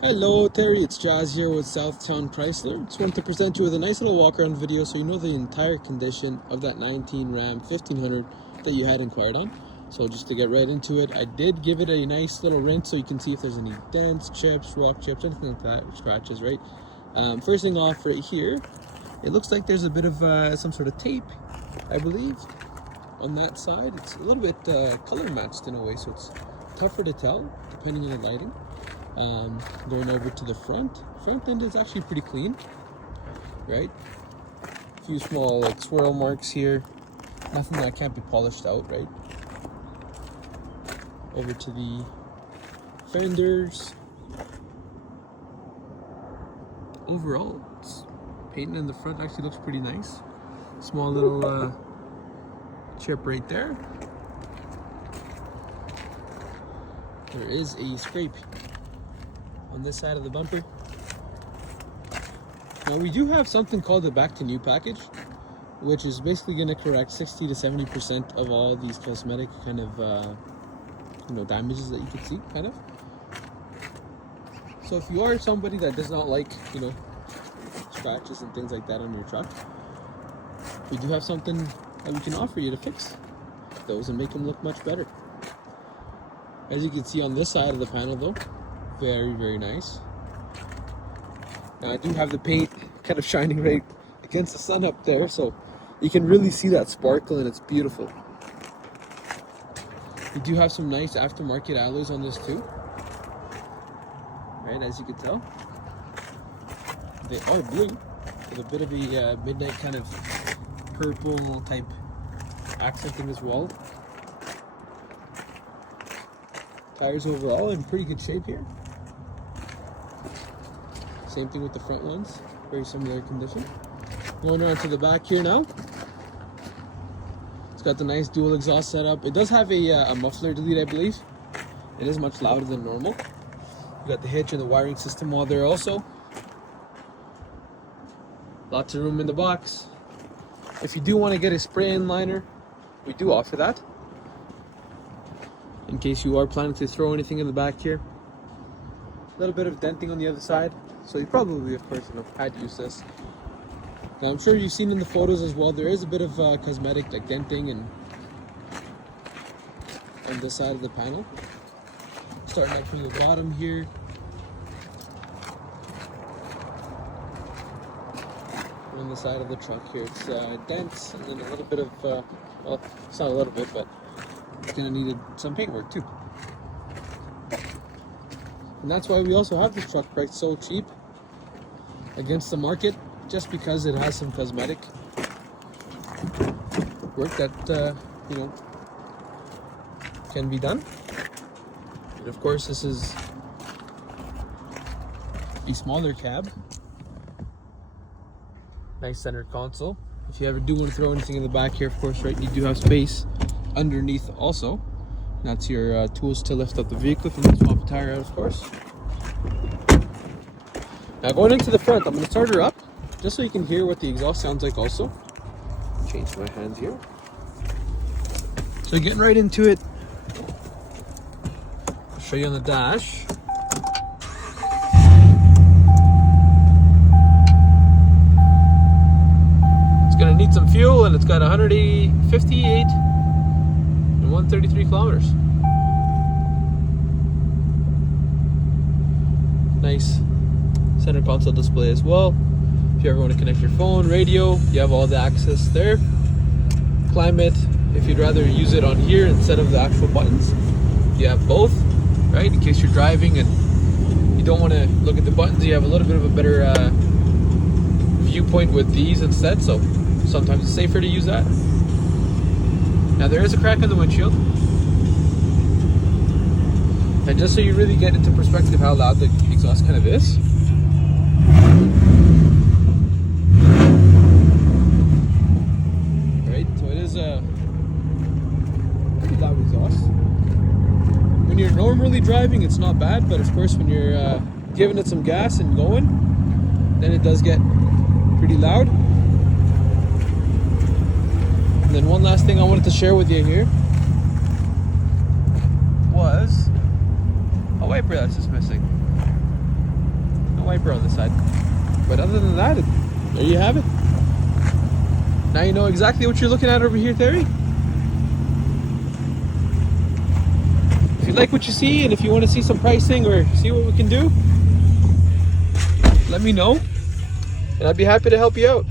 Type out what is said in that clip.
Hello Terry, it's Jazz here with Southtown Chrysler. Just wanted to present you with a nice little walk around video so you know the entire condition of that 19 Ram 1500 that you had inquired on. So just to get right into it, I did give it a nice little rinse so you can see if there's any dents, chips, rock chips, anything like that, or scratches, right? First thing off right here, it looks like there's a bit of some sort of tape, I believe, on that side. It's a little bit color matched in a way, so it's tougher to tell depending on the lighting. Going over to the front end is actually pretty clean, right? A few small like swirl marks here, nothing that can't be polished out, right? Over to the fenders. Overall, painting in the front actually looks pretty nice. Small little chip right there. There is a scrape on this side of the bumper. Now we do have something called the back to new package, which is basically going to correct 60 to 70% of all these cosmetic kind of damages that you can see, kind of. So if you are somebody that does not like scratches and things like that on your truck, we do have something that we can offer you to fix those and make them look much better. As you can see on this side of the panel though, very, very nice. Now I do have the paint kind of shining right against the sun up there, so you can really see that sparkle and it's beautiful. We do have some nice aftermarket alloys on this too. Right, as you can tell. They are blue with a bit of a midnight kind of purple type accenting as well. Tires overall in pretty good shape here. Same thing with the front ones, very similar condition. Going around to the back here now. It's got the nice dual exhaust setup. It does have a muffler delete, I believe. It is much louder than normal. You got the hitch and the wiring system while there also. Lots of room in the box. If you do want to get a spray-in liner, we do offer that. In case you are planning to throw anything in the back here. A little bit of denting on the other side. So you probably, of course, had to use this. Now I'm sure you've seen in the photos as well, there is a bit of cosmetic like denting and on this side of the panel. Starting up from the bottom here. On the side of the truck here, it's dents and then a little bit of, well, it's not a little bit, but it's going to need some paint work too. And that's why we also have this truck priced so cheap against the market, just because it has some cosmetic work that can be done. And of course, this is a smaller cab. Nice center console. If you ever do want to throw anything in the back here, of course, right, you do have space underneath also. That's your tools to lift up the vehicle if you need to swap a tire out, of course. Now going into the front, I'm going to start her up just so you can hear what the exhaust sounds like also. Change my hands here. So getting right into it, I'll show you on the dash. It's going to need some fuel and it's got 158 and 133 kilometers. Nice center console display as well. If you ever want to connect your phone, radio, you have all the access there. Climate, if you'd rather use it on here instead of the actual buttons, you have both, right? In case you're driving and you don't want to look at the buttons, you have a little bit of a better viewpoint with these instead, so sometimes it's safer to use that. Now there is a crack on the windshield. And just so you really get into perspective how loud the exhaust kind of is. Right, so it is a pretty loud exhaust. When you're normally driving, it's not bad, but of course when you're giving it some gas and going, then it does get pretty loud. And then one last thing I wanted to share with you here was a wiper that's just missing. wiper on the side. But other than that, there you have it. Now you know exactly what you're looking at over here, Terry. If you like what you see, and if you want to see some pricing or see what we can do, let me know, and I'd be happy to help you out.